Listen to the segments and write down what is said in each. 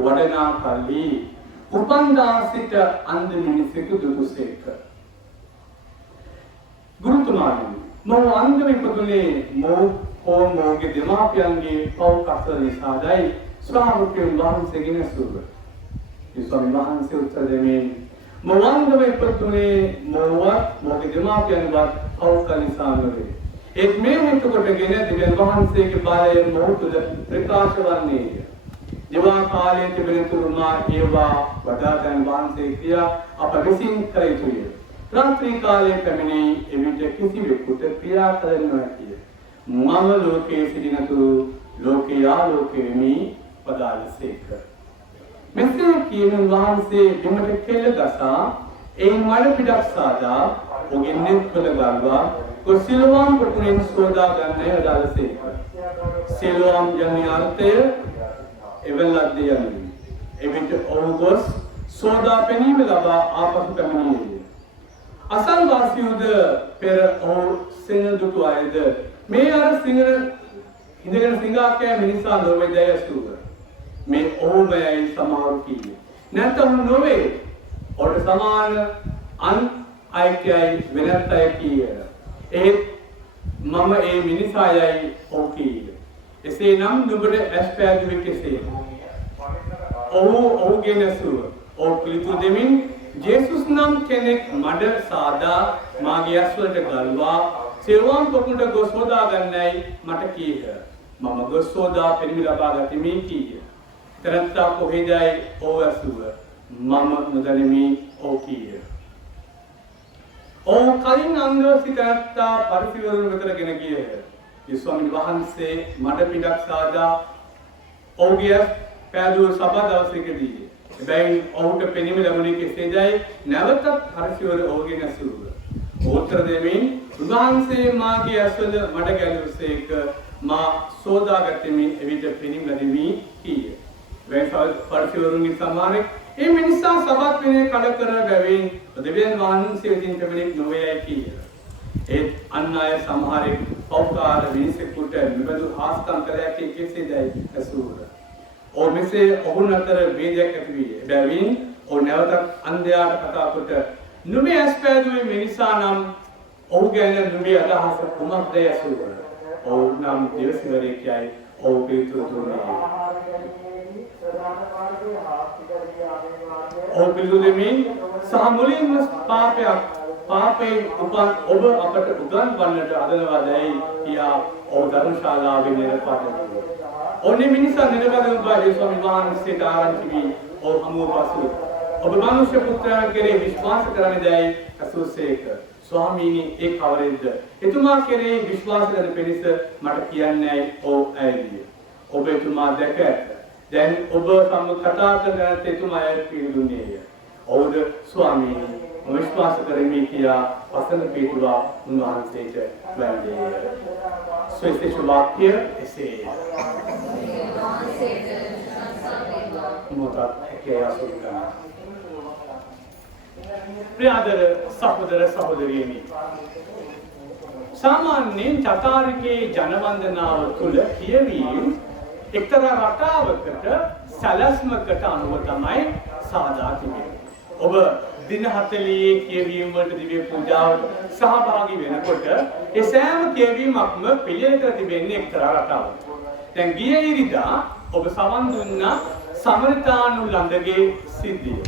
වඩනා කල්හි උපන්දා සිට අන්ධ මිනිසෙකු දුටුසේක. ගුරුතුමානි මම අන්ධව ඉපදුනේ මොහොගේ දෙමාපියන්ගේ පව් කසල නිසාදයි ස්වාමීන් වහන්සේගෙන සුව. ඒ ස්වාමීන් වහන්සේ උත්තර දෙමින් මම අන්ධව ඉපදුනේ මොහොගේ දෙමාපියන්වත් පව් කළ නිසා නෙවේ. ඒත් මේ හිත කොටගෙන දෙවියන් වහන්සේගේ බලය මොහොත තුළ ප්‍රකාශ වන්නේය. දිවා කාලයේ තිබෙන තුරුමා ඒවා වඩා දැන් වහන්සේ කියා අප විසින් කළ යුතුය. රාත්‍රී කාලයේ පැමිණි එවිට කිසිවෙකුට ක්‍රියා කළ නොහැකිය. මම ලෝකයේ සිටිනතුරු ලෝකේ ආලෝකෙමි පදාලසේක. මෙසේ කියන වහන්සේ බිමට කෙල ගසා ඒ මඩ පිටක් සාදා ඔගෙන් නෙත්වල ගල්වා කොසිලවම් කොටුනෙන් සෝදා ගන්න යදාලසේක. සිලවම් යන්නේ අර්ථය එවලක් දෙයන්නේ. එවිට ඔවුගොස් සෝදා පැනීම ලබා ආපසු පැමිණියේ. අසල්වාසියෝද පෙර ඔහු සිංහල දුටු අයද මේ අර සිංහල ඉඳගෙන සිංහාකෑ මිනිසා නොවේ දැයසුව. මේ ඔහුමයයි සමහරු කීය. නැත්නම් නොවේ. ඔහුට සමාන අන් අයිකයි වෙනත් අය කීය. ඒත් මම ඒ මිනිසායයි ඔහු කීය. එසේනම් නුඹට ඇස් පෑදුවේ කෙසේ? ඔහුගේ නැසුව. ඔහු පිළිතුරු දෙමින් ජේසුස් නම් කෙනෙක් මඩ සාදා මාගේ ඇස්වලට ගල්වා සෙවම් පොකුණට ගොස් හොදා ගන්නයි මට කීහ. මම ගොස් හොදා පෙනීම ලබා ගතිමි කීය. තරත්තා කොහෙදයි ඔව් ඇසුව. මම නොදනිමි ඔව් කීය. ඔව් කලින් අංගව සිතත්තා පරිසිවරුන් වෙතගෙන ගියහ. ඒ ස්වාමීන් වහන්සේ මඩ පිටක් සාදා ඔහුගේ පෑදුව සබා දවසකදී එබැවින් ඔහුට පෙනීම ලැබුණේ කෙසේදයි නැවතත් හරිසිවර ඔහුගෙන් ඇසුව. උත්තර දෙමින් උන්වහන්සේ මාගේ ඇස්වල මඩ ගැලුසේක මා සෝදාගත්තෙමි එවිට පෙනීම ලැබෙමි කීය. එබැවින් හරිසිවරුන්ගේ සමහරෙක් මේ මිනිසා සබත් වෙනේ කඩ කර බැවින් දෙවියන් වහන්සේ විසින් පෙනෙන්නේ නොවේයි කීය. ඒත් අන් අය සමහරෙක් පෞකාර මිනිසෙකුට මෙබඳු ආස්තම් කර හැකි කෙසේදයි ඇසුව. ඔව් මෙසේ ඔවුන් අතර ભેදයක් ඇති විය. එබැවින් ඔව් නැවතත් අන්ධයාට කතා කොට නුඹේ ඇස් පෑදුවේ මිනිසා නම් ඔහු ගැන නුඹේ අදහස කුමක්ද යසුව. ඔව් නම් දෙවසිවරේකයි ඔව් පිළිතුරු දුන්නා. ඔව් පිළිතුරු දෙමින් සහ මුලින්ම පාපේ උපන් ඔබ අපට උගන්වන්නට අදනවාදයි කියා ඔව් ධර්මශාලාවේ නිරපතනවා. ඔන්නේ මිනිසා නිරපතන බාගේ ස්වාමීන් වහන්සේට ආරංචි වී ඔව් හමුව පසු ඔබ මනුෂ්‍ය පුත්‍රයන් කෙරේ විශ්වාස කරන්නේදයි අසුසේක. ස්වාමීනි ඒ කවරෙන්ද? එතුමා කෙරේ විශ්වාස කරන පිණිස මට කියන්නේයි ඔව් ඇයිද? ඔබ එතුමා දැක ඇත. දැන් ඔබ සමග කතා කරන එතුමා පිළිදුන්නේය. ඔව්ද ස්වාමීනි මම විශ්වාස කරමි කියා වසන පිටුවා උන්වහන්සේට වැඳේ. ස්වේච්ඡ වාක්‍ය එසේය. මොකක්ද කියනවා? ප්‍රියදර සහෝදර සහෝදරියනි, සාමාන්‍යයෙන් චතාරිකේ ජනවන්දනාව තුළ කියවීම එක්තරා රටාවකට සැලැස්මකට අනුව තමයි සාදා තිබෙන්නේ. ඔබ දින 40 කියවීම වලට දිව්‍ය පූජාවට සහභාගී වෙනකොට ඒ සෑම කියවීමක්ම පිළියෙල කර තිබෙන්නේ එක්තරා රටාවක. දැන් ගිය ඉරිදා ඔබ සවන් දුන්නා සමරිතානු ළඟගේ සිද්ධිය.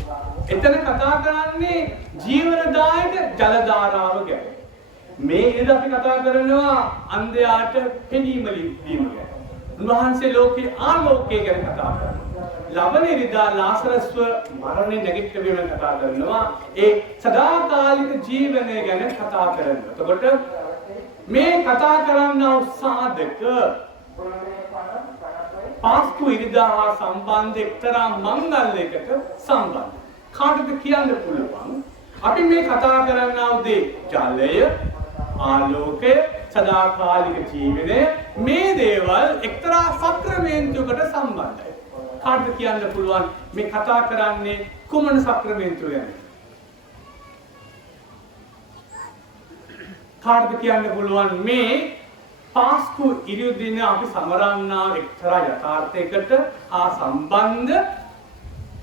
එතන කතා කරන්නේ ජීවනදායක ජල ධාරාව ගැන. මේ ඉරිදා අපි කතා කරනවා අන්ධයාට පෙනීම ලැබීම ගැන. උන්වහන්සේ ලෝකේ ආලෝකය ගැන කතා කරනවා. ලබන ඉරිදා ලාසරස්ව මරණය නැගිටවීම කතා කරනවා. ඒ සදාකාලික ජීවනය ගැන කතා කරනවා. එතකොට මේ කතා කරන්නා සාධක පාස්කු ඉරිදා හා සම්බන්ධ එක්තරා මංගල්‍යයකට සම්බන්ධ. කාටද කියන්න පුළුවන්? අපි මේ කතා කරන්නා දේ ජලය, ආලෝකය, සදාකාලික ජීවනය, මේ දේවල් එක්තරා සක්‍රමේන්තුවකට සම්බන්ධයි. කාටද කියන්න පුළුවන් මේ කතා කරන්නේ කුමන සක්‍රමේන්තුව ගැන? කාටද කියන්න පුළුවන් මේ පාස්කු ඉරිදා දින අපි සමරන්නා එක්තරා යථාර්ථයකට සම්බන්ධ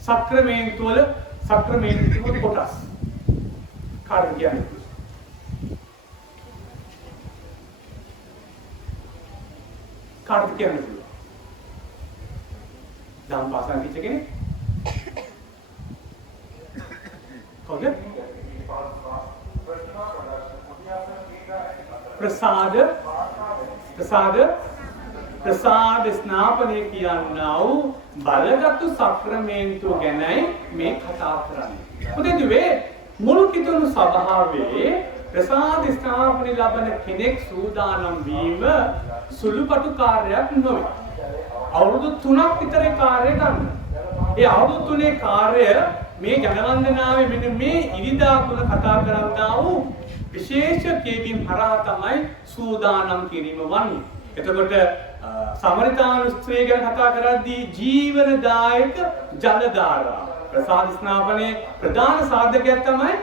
සක්‍රමේන්තු වල කොටස්. කාටද කියන්නේ? කාටද කියන්න පුළුවන්? දම් පාසල් කිච්ච කෙනෙක්? කවුද? ප්‍රසාද ස්නාපනය කියන්නා වූ බලගත්තු සක්‍රමේන්තුව ගැනයි මේ කතා කරන්නේ. මොකදදුවේ මුල් කිතුණු සභාවේ ප්‍රසාද ස්ථාපනය ලබන කෙනෙක් සූදානම් වීම සුළුපටු කාර්යයක් නොවේ. අවුරුදු 3ක් විතර කාර්යය ගන්න. ඒ අවුරුදු 3 කාර්යය මේ ජනවන්දනාවේ මෙන්න මේ ඉරිදා තුන කතා කරන්නා වූ විශේෂ කියවීම් හරහා තමයි සූදානම් කිරීම වන්නේ. එතකොට සමරිතානුස්ත්‍රය ගැන කතා කරද්දී ජීවනදායක ජල ධාරා ප්‍රසාද ස්නාපනයේ ප්‍රධාන සාධකයක් තමයි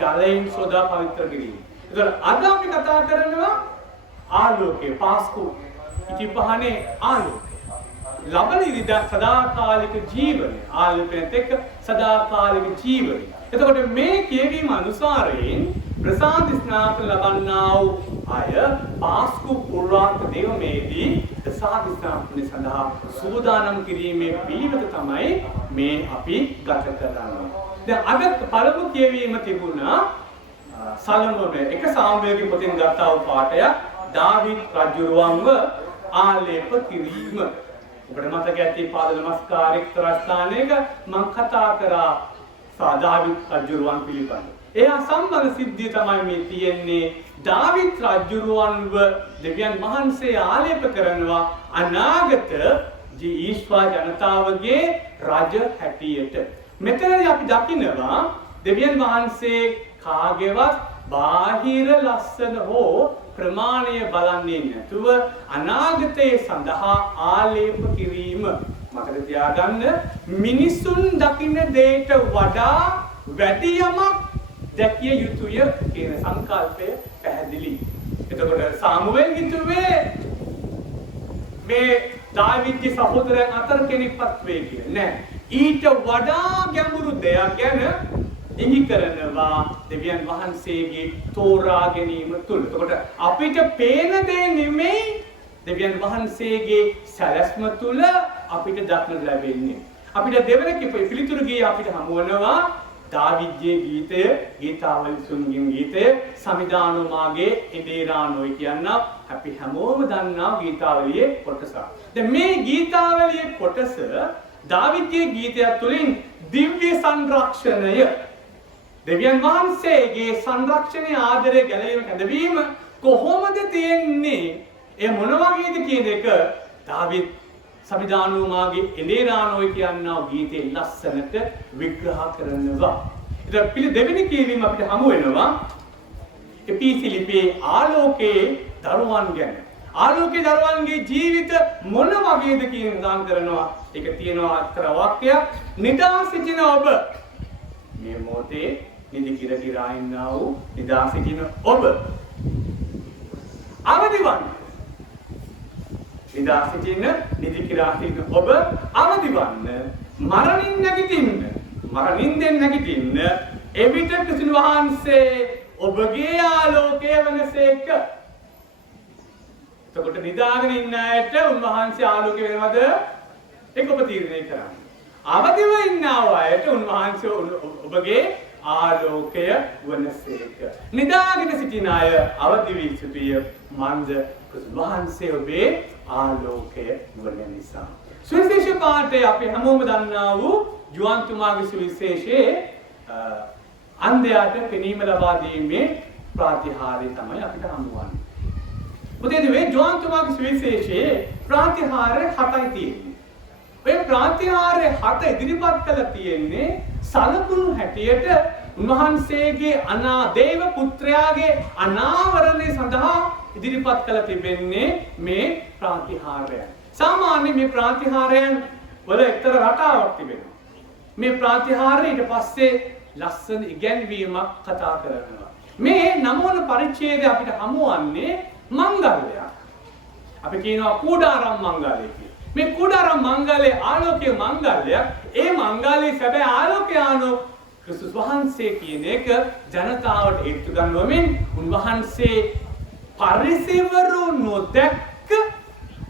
ජලයෙන් සෝදා පවිත්‍ර කිරීම. ඒතර අද අපි කතා කරනවා ආලෝකය පාස්කු ඉතිපහනේ ආලෝකය. ලබන ඉරිදා සදාකාලික ජීවනය ආලෝකයෙන් එක්ක සදාකාලික ජීවනය. එතකොට මේ කියවීම අනුසාරයෙන් ප්‍රසාද ස්නාපන ලබන්නා වූ අය පාස්කු පුරාන්ත දේවමේදී ප්‍රසාද ස්නාපනය සඳහා සූදානම් කිරීමේ පිළිවෙත තමයි මේ අපි ගත කරන්නේ. දැන් අද පළමු කියවීම තිබුණා සලමෝනේ එක සාමුවේලගේ පොතෙන් ගත්තා වූ පාඩයක් දාවිද් රජුරුවන්ව ආලේප කිරීම. ඔබට මතක ඇති පාද නමස්කාර එක්තරා ස්ථානයක මම කතා කරා දාවිද් රජුරුවන් පිළිබඳව. ඒ සම්බන්ධ සිද්ධිය තමයි මේ තියෙන්නේ. දාවිද් රජුරුවන්ව දෙවියන් වහන්සේ ආලේප කරනවා අනාගත ඊශ්වා ජනතාවගේ රජ හැටියට. මෙතනදී අපි දකිනවා දෙවියන් වහන්සේ කාගේවත් බාහිර ලස්සන හෝ ප්‍රමාණය බලන්නේ නැතුව අනාගතයේ සඳහා ආලේප කිරීම. මතක තියාගන්න මිනිසුන් දකින්න දෙයට වඩා වැඩි යමක් දැකිය යුතුය කියන සංකල්පය පැහැදිලි. එතකොට සාමුවෙල් හිතුවේ මේ දාවිද්ගේ සහෝදරයන් අතර කෙනෙක්වත් වෙයි කියලා නෑ. ඊට වඩා ගැඹුරු දෙයක් ගැන ඉඟි කරනවා දෙවියන් වහන්සේගේ තෝරා ගැනීම තුල. එතකොට අපිට පේන දේ නෙමෙයි දෙවියන් වහන්සේගේ සැලැස්ම තුල අපිට දක්නට ලැබෙන්නේ. අපිට දෙවන පිළිතුරු ගියේ අපිට හමු වෙනවා දාවිද්ගේ ගීතය, ගීතාවලි සුන්ගින් ගීතය, සමිදානෝ මාගේ එදේරානෝයි කියන අපි හැමෝම දන්නා ගීතාවලියේ කොටස. දැන් මේ ගීතාවලියේ කොටස දාවිද්ගේ ගීතය තුළින් දිව්‍ය සංරක්ෂණය දෙවියන් වහන්සේගේ සංරක්ෂණය ආදරය ගැලවීම කැඳවීම කොහොමද තියෙන්නේ? ඒ මොන වගේද කියන එක දාවිද් සමිදානෝ මාගේ එදේරානෝයි කියනා ගීතේ ලස්සනට විග්‍රහ කරනවා. ඊට දෙවෙනි කියවීම අපිට හමු වෙනවා එපිසිලිපේ ආලෝකයේ දරුවන් ගැන. ආලෝකයේ දරුවන්ගේ ජීවිත මොන වගේද කියන දාන කරනවා. ඒක තියෙනවා අක්තර වාක්‍යයක්. නිදා සිටින ඔබ මේ මොහොතේ නිදි කිර කිරා ඉන්නා වූ නිදා සිටින ඔබ අවදිවන්න. නිදා සිටින නිදි කිරා සිටින ඔබ අවදිවන්න. මරණින් නැගිටින්න. මරණින්ෙන් නැගිටින්න. එවිට ක්‍රිස්තුන් වහන්සේ ඔබගේ ආලෝකය වනසේක. එතකොට නිදාගෙන ඉන්න අයට උන්වහන්සේ ආලෝකය වෙනවද? ඒක ඔබ තීරණය කරන්න. අවදිව ඉන්නා අයට උන්වහන්සේ ඔබගේ ආලෝකය වනසේක. නිදාගෙන සිටින අය අවදි වී සිටිය මන්ද වහන්සේ ඔබේ ආලෝකය වන නිසා. සුවිශේෂ පාඨය අපි හැමෝම දන්නා වූ යෝහන් තුමාගේ සුවිශේෂයේ අන්ධයාට පෙනීම ලබා දීමේ ප්‍රාතිහාර්යය තමයි අපිට හමුවන්නේ. මොකද මේ යෝහන් තුමාගේ සුවිශේෂයේ ප්‍රාතිහාර්ය 7යි තියෙන්නේ. මේ ප්‍රාතිහාර්ය 7 ඉදිරිපත් කළා තියෙන්නේ සලකුණු හැටියට උන්වහන්සේගේ දේව පුත්‍රයාගේ අනාවරණය සඳහා ඉදිරිපත් කළ තිබෙන්නේ මේ ප්‍රාතිහාර්යයන්. සාමාන්‍ය මේ ප්‍රාතිහාර්යයන් වල එක්තරා රටාවක් තිබෙනවා. මේ ප්‍රාතිහාර්ය ඊට පස්සේ ලස්සන ඉගැන්වීමක් කතා කරනවා. මේ නමෝන පරිච්ඡේදය අපිට හමුවන්නේ මංගල්‍යයක්. අපි කියනවා කූඩාරම් මංගල්‍ය කියලා. මේ කුඩාර මංගලයේ ආලෝකයේ මංගල්‍ය ඒ මංගලයේ සැබෑ ආලෝකය ආනෝ ක්‍රිස්තුස් වහන්සේ කියන එක ජනතාවට හේතු ගන්නවමින් උන්වහන්සේ පරිසෙවරු නොදැක්ක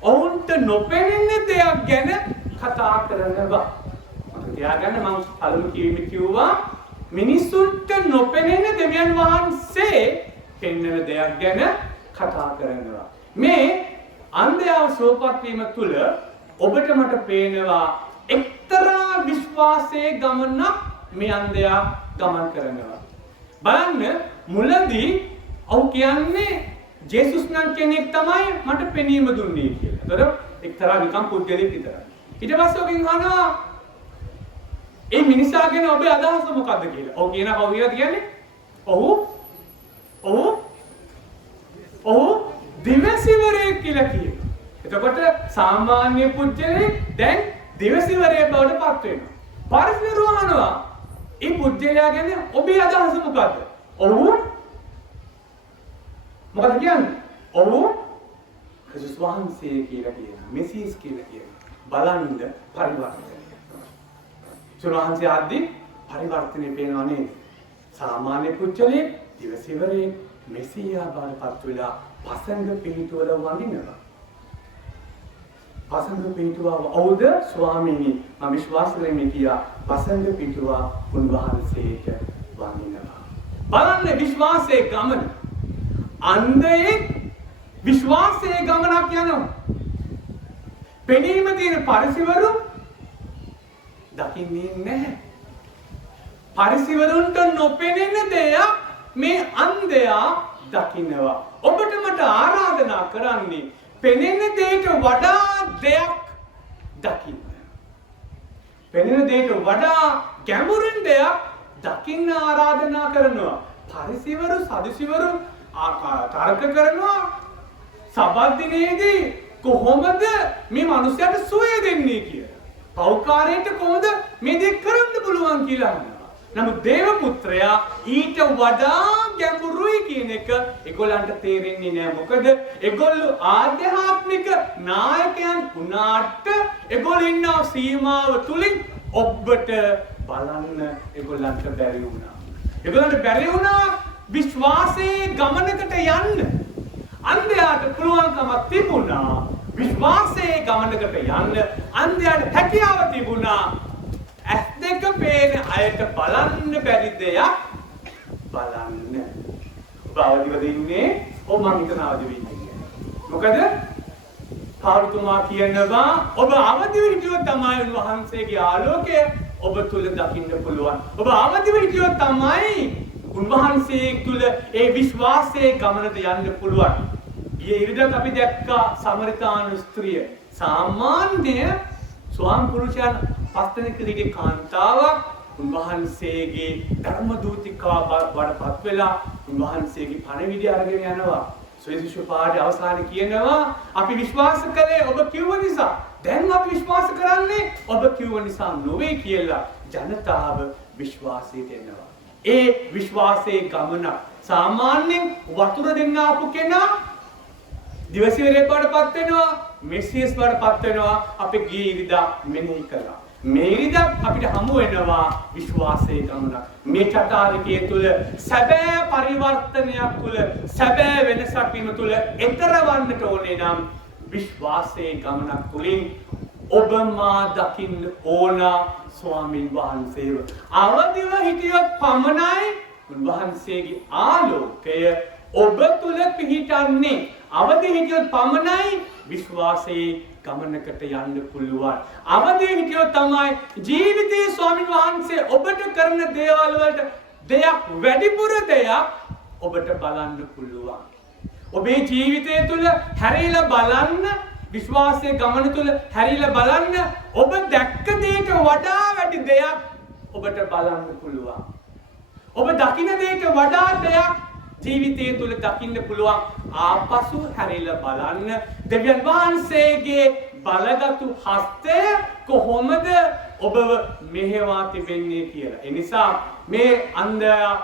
ඔවුන්ට නොපෙනෙන දෙයක් ගැන කතා කරනවා. මම තියාගන්න මම පළමු කිව්වා මිනිසුන්ට නොපෙනෙන දෙවියන් වහන්සේ පෙන්වන දෙයක් ගැන කතා කරනවා. මේ අන්ධයාව සෝපත් වීම තුළ ඔබට මට පේනවා එක්තරා විශ්වාසයේ ගමනක් මේ අන්ධයා ගමන් කරනවා. බලන්න මුලදී ඔව් කියන්නේ ජේසුස් නම් කෙනෙක් තමයි මට පෙනීම දුන්නේ කියලා. ඒතර එක්තරා නිකම් පුද්ගලෙක් විතරයි. ඊට පස්සේ ඔකින් අහනවා ඒ මිනිසා ගැන ඔබේ අදහස මොකක්ද කියලා. ඔව් කියන කවුද කියලා කියන්නේ? ඔව් දිවසිවරයෙක් කියලා කියනවා. එතකොට සාමාන්‍ය පුද්ගලෙක් දැන් දිවසිවරයෙක් බවට පත් වෙනවා. පරිසරව අහනවා ඒ පුද්ගලයා ගැන ඔබේ අදහස මොකක්ද? ඔව් මොකද කියන්නේ? ඔව් ක්‍රිස්තුස් වහන්සේ කියලා කියනවා. මෙසියස් කියලා කියනවා. බලන්න පරිවර්තනය. සුවහන්සේ ආදී පරිවර්තනය පේනවා නේද? සාමාන්‍ය පුද්ගලයෙක් දිවසිවරයෙක් මෙසියා බවටපත් වෙලා පසංග පිහිටුවල වඳිනවා. පසංග පිහිටුවා ඔව්ද ස්වාමීනි මම විශ්වාස කරන්නේ කියා පසංග පිහිටුවා උන්වහන්සේට වඳිනවා. බලන්න විශ්වාසයේ ගමන. අන්ධයෙක් විශ්වාසයේ ගමනක් යනවා. පෙනීම තියෙන පරිසිවරු දකින්නේ නැහැ. පරිසිවරුන්ට නොපෙනෙන දෙයක් මේ අන්ධයා දකින්නවා. ඔබට මට ආරාධනා කරන්නේ පෙනෙන දෙයට වඩා දෙයක් දකින්න. පෙනෙන දෙයට වඩා ගැඹුරින් දෙයක් දකින්න ආරාධනා කරනවා. පරිසිවරු සදුසිවරු තර්ක කරනවා සබත් දිනේදී කොහොමද මේ මිනිස්යාට සුවය දෙන්නේ කියලා. පෞකාරයට කොහොමද මේ දේ කරන්න පුළුවන් කියලා අහනවා. නමුත් දේව පුත්‍රයා ඊට වඩා ගැඹුරුයි කියන එක ඒගොල්ලන්ට තේරෙන්නේ නැහැ. මොකද ඒගොල්ලෝ ආධ්‍යාත්මික නායකයන් වුණාට ඒගොල්ලෝ ඉන්න සීමාව තුලින් ඔබට බලන්න ඒගොල්ලන්ට බැරි වුණා. ඒගොල්ලන්ට බැරි වුණා විශ්වාසයේ ගමනකට යන්න. අන්ධයාට පුළුවන්කමක් තිබුණා විශ්වාසයේ ගමනකට යන්න. අන්ධයාට හැකියාව තිබුණා ඇස් දෙක පේන අයට බලන්න බැරි දෙයක් බලන්න. ඔබ අවදිව ඉන්නේ ඔබ මම හිතන අවදිව ඉන්නේ. මොකද පාවුතුමා කියනවා ඔබ අවදිව හිටියොත් තමයි උන්වහන්සේගේ ආලෝකය ඔබ තුල දකින්න පුළුවන්. ඔබ අවදිව හිටියොත් තමයි උන්වහන්සේ තුල ඒ විශ්වාසයේ ගමනට යන්න පුළුවන්. ඊයේ ඉරිදා අපි දැක්කා සමරිතානු ස්ත්‍රිය සාමාන්‍ය ස්වාම පුරුෂයන් පස්තෙනෙක් විදිහේ කාන්තාවක් උන්වහන්සේගේ ධර්ම දූතිකාව වඩපත් වෙලා උන්වහන්සේගේ පණිවිඩය අරගෙන යනවා. සුවිශේෂ පාඩේ අවසානයේ කියනවා අපි විශ්වාස කළේ ඔබ කිව්ව නිසා. දැන් අපි විශ්වාස කරන්නේ ඔබ කිව්ව නිසා නොවේ කියලා ජනතාව විශ්වාසයට එනවා. ඒ විශ්වාසයේ ගමන සාමාන්‍යයෙන් වතුර දෙන්න ආපු කෙනා දිවසිවරයෙක් වඩපත් වෙනවා මෙසියස් වඩපත් වෙනවා අපි ගියේ ඉරිදා මෙනෙහි කළා. මේ ඉරිදා අපිට හමු වෙනවා විශ්වාසයේ ගමන. මේ චටාරිකයේ තුල සැබෑ පරිවර්තනයක් තුල සැබෑ වෙනසක් වීම තුල එතරවන්නට ඕනේ නම් විශ්වාසයේ ගමනක් තුලින් ඔබ මා දකින්න ඕන ස්වාමීන් වහන්සේව. අවදිව හිටියොත් පමණයි උන්වහන්සේගේ ආලෝකය ඔබ තුල පිහිටන්නේ. අවදි හිටියොත් පමණයි විශ්වාසයේ ගමනකට යන්න පුළුවන්. අවදි හිටියොත් තමයි ජීවිතයේ ස්වාමීන් වහන්සේ ඔබට කරන දේවල් වලට දෙයක් වැඩිපුර දෙයක් ඔබට බලන්න පුළුවන්. ඔබේ ජීවිතය තුල හැරිලා බලන්න විශ්වාසයේ ගමන තුල හැරිලා බලන්න ඔබ දැක්ක දෙයට වඩා වැඩි දෙයක් ඔබට බලන්න පුළුවන්. ඔබ දකින දෙයට වඩා දෙයක් ජීවිතය තුල දකින්න පුළුවන්. ආපසු හැරිලා බලන්න දෙවියන් වහන්සේගේ බලගත්ු හස්තය කොහොමද ඔබව මෙහෙවා තිබෙන්නේ කියලා. ඒ නිසා මේ අන්ධයා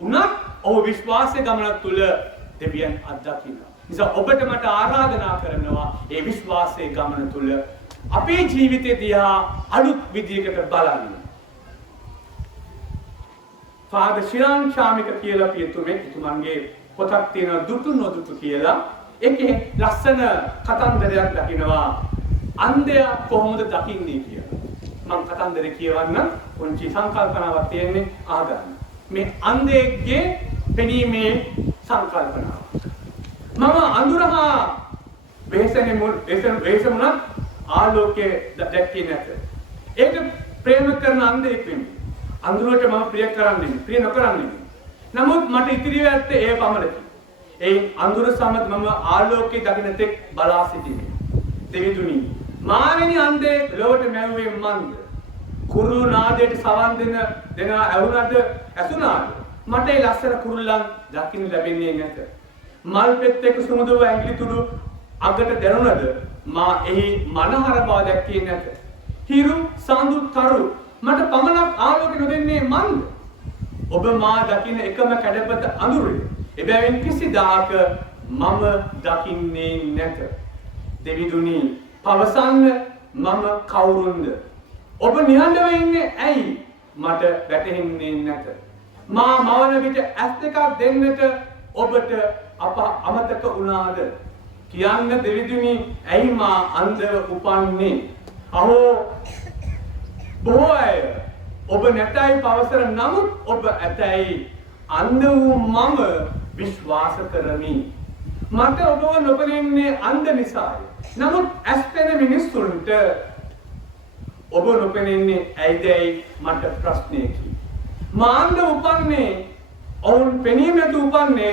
උනත් ඔහු විශ්වාසයේ ගමන තුල දෙවියන් අත්දකින්න. නිසා ඔබට මට ආරාධනා කරනවා ඒ විශ්වාසයේ ගමන තුල අපේ ජීවිතය දිහා අලුත් විදියකට බලන්න. ෆාදර් ශිරාන් ශාමික කියලා පියතුමෙක් එතුමන්ගේ පොතක් තියෙනවා දුටු නොදුටු කියලා. ඒකේ ලස්සන කතන්දරයක් දකිනවා අන්ධයා කොහොමද දකින්නේ කියලා. මම කතන්දරේ කියවන්න පුංචි සංකල්පනාවක් තියෙන්නේ ආගන්න. මේ අන්ධයෙක්ගේ පෙනීමේ සංකල්පනාව. මම අඳුරහා වෙසමුණත් ආලෝකයේ දැක්කේ නැත. ඒක ප්‍රේම කරන අන්ධයෙක් වෙන්නේ. අඳුරට මම ප්‍රිය කරන්නේ ප්‍රිය නොකරන්නේ. නමුත් මට ඉතිරිව ඇත්තේ ඒ පමණයි. ඒ අඳුර සමග මම ආලෝකයේ දකින්න තෙක් බලා සිටින්නේ. දෙවිදුනි මාවෙනි අන්ධයෙක් ලොවට මැව්වේ මන්ද? කුරු නාදයට සවන් දෙන ඇහුණාද ඇසුණාද? මට ඒ ලස්සන කුරුල්ලන් දකින්න ලැබෙන්නේ නැත. මල් පෙත්තක සුමුදුව ඇඟිලි තුඩු අගට දැනුණද මා එහි මනහර බව දැක්කේ නැත. හිරු සඳු තරු මට පමණක් ආලෝක නොදෙන්නේ මන්ද? ඔබ මා දකින්න එකම කැඩපත අඳුරේ. එබැවින් කිසිදාක මම දකින්නේ නැත. දෙවිදුනි පවසන්න මම කවුරුන්ද? ඔබ නිහඬව ඉන්නේ ඇයි? මට වැටහෙන්නේ නැත. මා මවන විට ඇස් දෙකක් දෙන්නට ඔබට අප අමතක වුණාද? කියන්න දෙවිදුනි ඇයි මා අන්ධව උපන්නේ? අහෝ බොහෝ අය ඔබ නැතයි පවසන නමුත් ඔබ ඇතයි අන්ධ වූ මම විශ්වාස කරමි. මට ඔබව නොපෙනෙන්නේ අන්ධ නිසායි. නමුත් ඇස් පෙනෙන මිනිස්සුන්ට ඔබ නොපෙනෙන්නේ ඇයිදයි මට ප්‍රශ්නයකි. මාන්ද උපන්නේ ඔවුන් පෙනීම ඇති උපන්නේ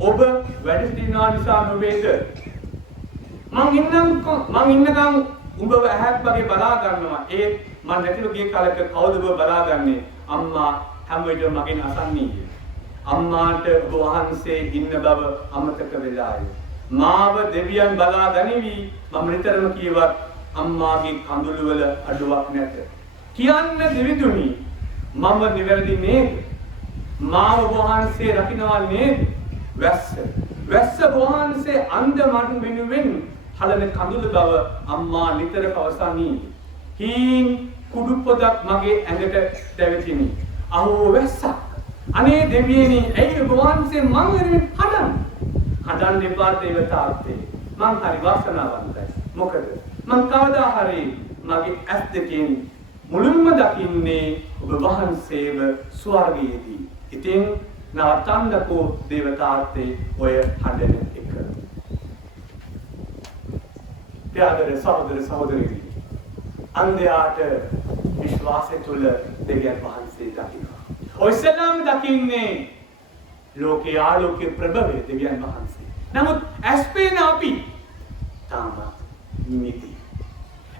ඔබ වැඩ සිටිනා නිසා නොවේද? මං ඉන්නකම් උඹව ඇහක් වගේ බලා ගන්නවා. ඒ මං නැතිව ගිය කලක කවුද ඔබ බලාගන්නේ? අම්මා හැම විටම මගෙන් අසන්නී. අම්මාට ඔබ වහන්සේ ඉන්න බව අමතක වෙලාය. මාව දෙවියන් බලා ගනිවි. මම නිතරම කියවත් අම්මාගේ කඳුළු වල අඩුවක් නැත. කියන්න දෙවිදුනි මම නිවැරදි නේද? මාව වහන්සේ රකින්නවා නේද? වැස්ස වහන්සේ අන්ධ මන් වෙනුවෙන් හලන කඳුළු බව අම්මා නිතර පවසනී. හීන් කුඩු පොදක් මගේ ඇඟට දැවෙතිනි. අහෝ වැස්සක්. අනේ දෙවියනි ඇයි ඔබ වහන්සේ මං වෙනුවෙන් හදන්න එපා දේවතාවතේ. මං හරි වාසනාවන්තයි. මොකද මං කවදා හරි මගේ ඇස් දෙකෙන් මුලින්ම දකින්නේ ඔබ වහන්සේව ස්වර්ගයේදී. ඉතින් නවත්තන්නකෝ දේවතාවතේ ඔය හඬන එක. प्यादर सहोदर सहोदरी अंधයාට විශ්වාසය තුල දෙවියන් වහන්සේ දකිනවා. ඔය සලාම් දකින්නේ ලෝකේ ආලෝකයේ ප්‍රභවයේ දෙවියන් වහන්සේ. නමුත් ඇස්පේන අපි තාම නිමිති.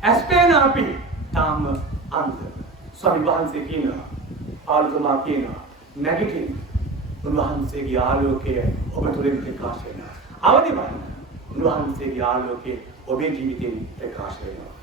ඇස්පේන අපි තාම අන්ධ. ස්වාමි වහන්සේ කියනවා ආලෝකමා කියනවා නැගිටින්න. උන්වහන්සේගේ ආලෝකය ඔබ තුලින් ප්‍රකාශ වෙනවා. අවදි වන්න. උන්වහන්සේගේ ආලෝකය ඔබේ ජීවිතේ ප්‍රකාශ වෙනවා.